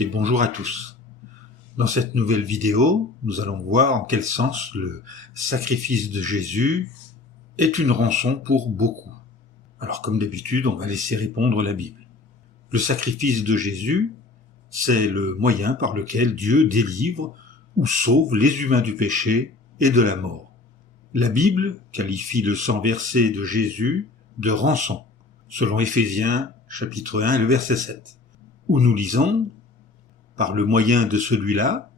toutes et bonjour à tous. Dans cette nouvelle vidéo, nous allons voir en quel sens le sacrifice de Jésus est une rançon pour beaucoup. Alors comme d'habitude, on va laisser répondre la Bible. Le sacrifice de Jésus, c'est le moyen par lequel Dieu délivre ou sauve les humains du péché et de la mort. La Bible qualifie le sang versé de Jésus de rançon, selon Éphésiens chapitre 1 et le verset 7, où nous lisons « Par le moyen de celui-là,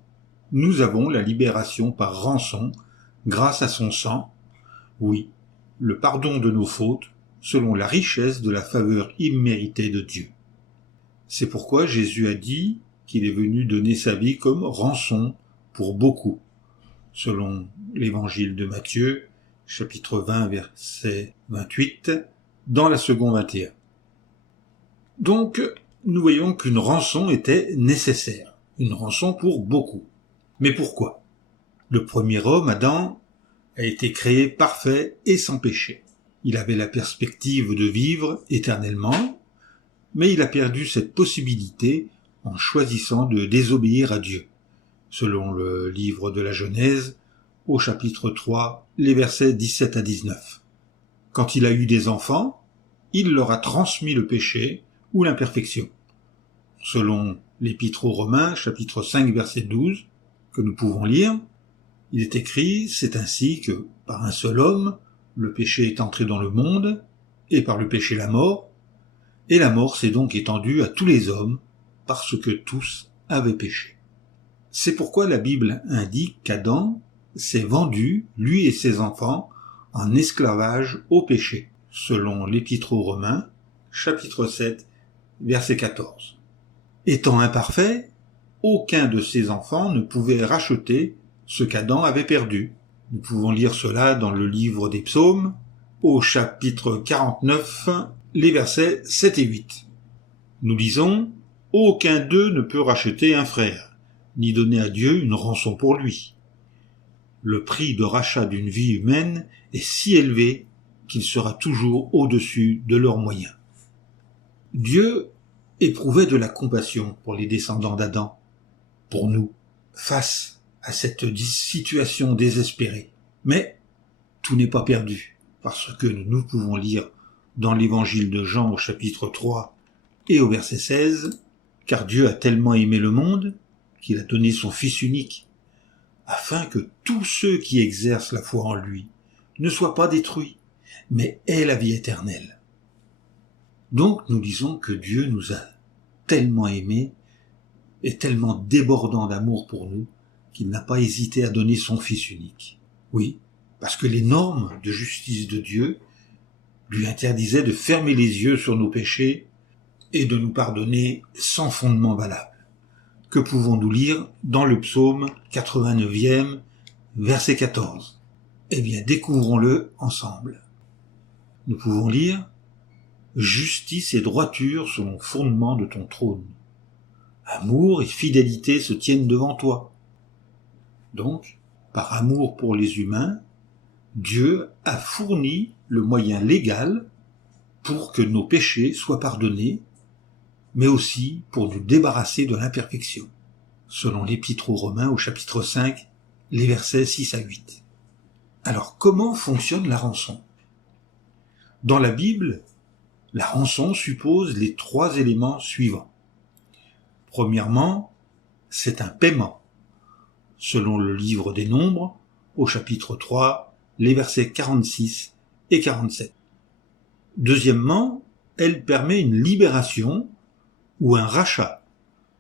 nous avons la libération par rançon grâce à son sang, oui, le pardon de nos fautes, selon la richesse de la faveur imméritée de Dieu. » C'est pourquoi Jésus a dit qu'il est venu donner sa vie comme rançon pour beaucoup, selon l'évangile de Matthieu, chapitre 20, verset 28, dans la seconde 21. Donc, nous voyons qu'une rançon était nécessaire, une rançon pour beaucoup. Mais pourquoi ? Le premier homme, Adam, a été créé parfait et sans péché. Il avait la perspective de vivre éternellement, mais il a perdu cette possibilité en choisissant de désobéir à Dieu, selon le livre de la Genèse, au chapitre 3, les versets 17 à 19. Quand il a eu des enfants, il leur a transmis le péché ou l'imperfection. Selon l'Épître aux Romains, chapitre 5, verset 12, que nous pouvons lire, il est écrit « C'est ainsi que, par un seul homme, le péché est entré dans le monde, et par le péché la mort, et la mort s'est donc étendue à tous les hommes, parce que tous avaient péché. » C'est pourquoi la Bible indique qu'Adam s'est vendu, lui et ses enfants, en esclavage au péché, selon l'Épître aux Romains, chapitre 7, verset 14. Étant imparfait, aucun de ses enfants ne pouvait racheter ce qu'Adam avait perdu. Nous pouvons lire cela dans le livre des Psaumes, au chapitre 49, les versets 7 et 8. Nous lisons « Aucun d'eux ne peut racheter un frère, ni donner à Dieu une rançon pour lui. Le prix de rachat d'une vie humaine est si élevé qu'il sera toujours au-dessus de leurs moyens. » Dieu éprouvait de la compassion pour les descendants d'Adam, pour nous, face à cette situation désespérée. Mais tout n'est pas perdu, parce que nous pouvons lire dans l'évangile de Jean au chapitre 3 et au verset 16, « Car Dieu a tellement aimé le monde qu'il a donné son Fils unique, afin que tous ceux qui exercent la foi en lui ne soient pas détruits, mais aient la vie éternelle. » Donc nous disons que Dieu nous a tellement aimés et tellement débordant d'amour pour nous qu'il n'a pas hésité à donner son Fils unique. Oui, parce que les normes de justice de Dieu lui interdisaient de fermer les yeux sur nos péchés et de nous pardonner sans fondement valable. Que pouvons-nous lire dans le psaume 89e, verset 14 ? Eh bien, découvrons-le ensemble. Nous pouvons lire « Justice et droiture sont le fondement de ton trône. Amour et fidélité se tiennent devant toi. » Donc, par amour pour les humains, Dieu a fourni le moyen légal pour que nos péchés soient pardonnés, mais aussi pour nous débarrasser de l'imperfection, selon l'Épître aux Romains au chapitre 5, les versets 6 à 8. Alors, comment fonctionne la rançon ? Dans la Bible, la rançon suppose les 3 éléments suivants. Premièrement, c'est un paiement, selon le livre des Nombres, au chapitre 3, les versets 46 et 47. Deuxièmement, elle permet une libération ou un rachat,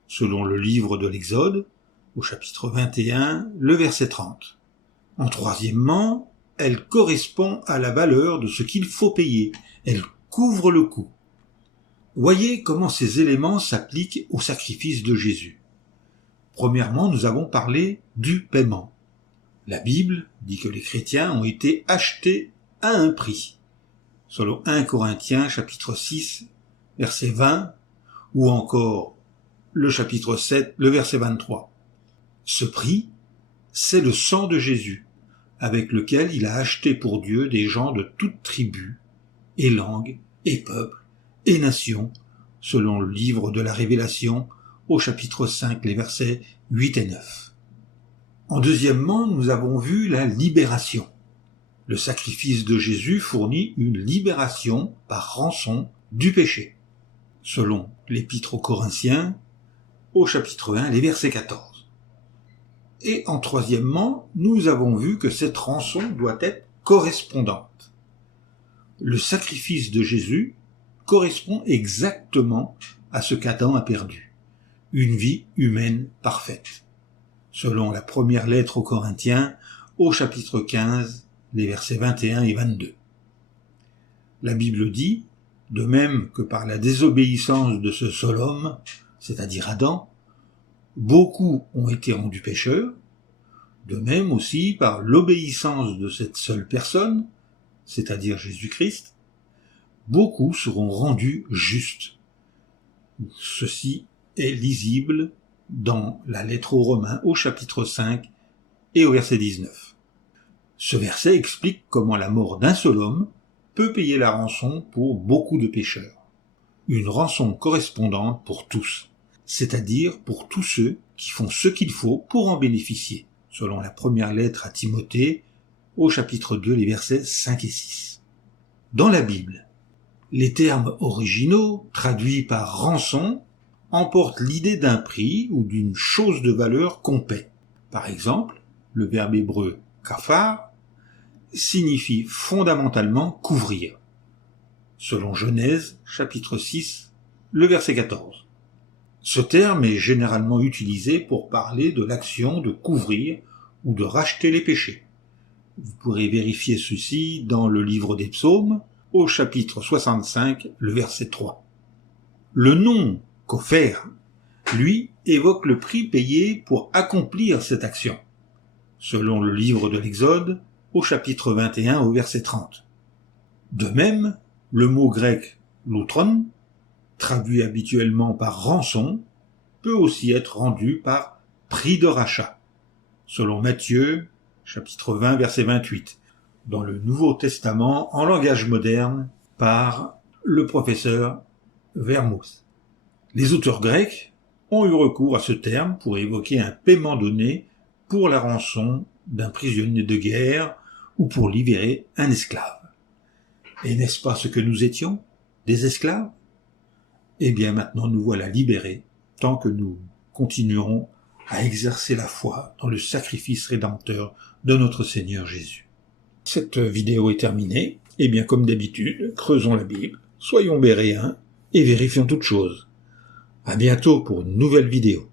selon le livre de l'Exode, au chapitre 21, le verset 30. En troisièmement, elle correspond à la valeur de ce qu'il faut payer. Elle couvre le coût. Voyez comment ces éléments s'appliquent au sacrifice de Jésus. Premièrement, nous avons parlé du paiement. La Bible dit que les chrétiens ont été achetés à un prix, selon 1 Corinthiens chapitre 6, verset 20, ou encore le chapitre 7, le verset 23. Ce prix, c'est le sang de Jésus, avec lequel il a acheté pour Dieu des gens de toutes tribus, et langues, et peuples, et nations, selon le livre de la Révélation, au chapitre 5, les versets 8 et 9. En deuxièmement, nous avons vu la libération. Le sacrifice de Jésus fournit une libération par rançon du péché, selon l'Épître aux Corinthiens, au chapitre 1, les versets 14. Et en troisièmement, nous avons vu que cette rançon doit être correspondante. Le sacrifice de Jésus correspond exactement à ce qu'Adam a perdu, une vie humaine parfaite, selon la première lettre aux Corinthiens, au chapitre 15, les versets 21 et 22. La Bible dit, de même que par la désobéissance de ce seul homme, c'est-à-dire Adam, beaucoup ont été rendus pécheurs, de même aussi par l'obéissance de cette seule personne, c'est-à-dire Jésus-Christ, beaucoup seront rendus justes. Ceci est lisible dans la lettre aux Romains au chapitre 5 et au verset 19. Ce verset explique comment la mort d'un seul homme peut payer la rançon pour beaucoup de pécheurs. Une rançon correspondante pour tous, c'est-à-dire pour tous ceux qui font ce qu'il faut pour en bénéficier, selon la première lettre à Timothée, au chapitre 2, les versets 5 et 6. Dans la Bible, les termes originaux, traduits par rançon, emportent l'idée d'un prix ou d'une chose de valeur qu'on paie. Par exemple, le verbe hébreu kafar signifie fondamentalement couvrir, selon Genèse, chapitre 6, le verset 14. Ce terme est généralement utilisé pour parler de l'action de couvrir ou de racheter les péchés. Vous pourrez vérifier ceci dans le livre des Psaumes, au chapitre 65, le verset 3. Le nom Kopher, lui, évoque le prix payé pour accomplir cette action, selon le livre de l'Exode, au chapitre 21, au verset 30. De même, le mot grec loutron, traduit habituellement par rançon, peut aussi être rendu par prix de rachat, selon Matthieu, chapitre 20, verset 28, dans le Nouveau Testament en langage moderne par le professeur Vermouth. Les auteurs grecs ont eu recours à ce terme pour évoquer un paiement donné pour la rançon d'un prisonnier de guerre ou pour libérer un esclave. Et n'est-ce pas ce que nous étions, des esclaves? Eh bien maintenant nous voilà libérés, tant que nous continuerons à exercer la foi dans le sacrifice rédempteur de notre Seigneur Jésus. Cette vidéo est terminée, et bien comme d'habitude, creusons la Bible, soyons béréens et vérifions toutes choses. À bientôt pour une nouvelle vidéo.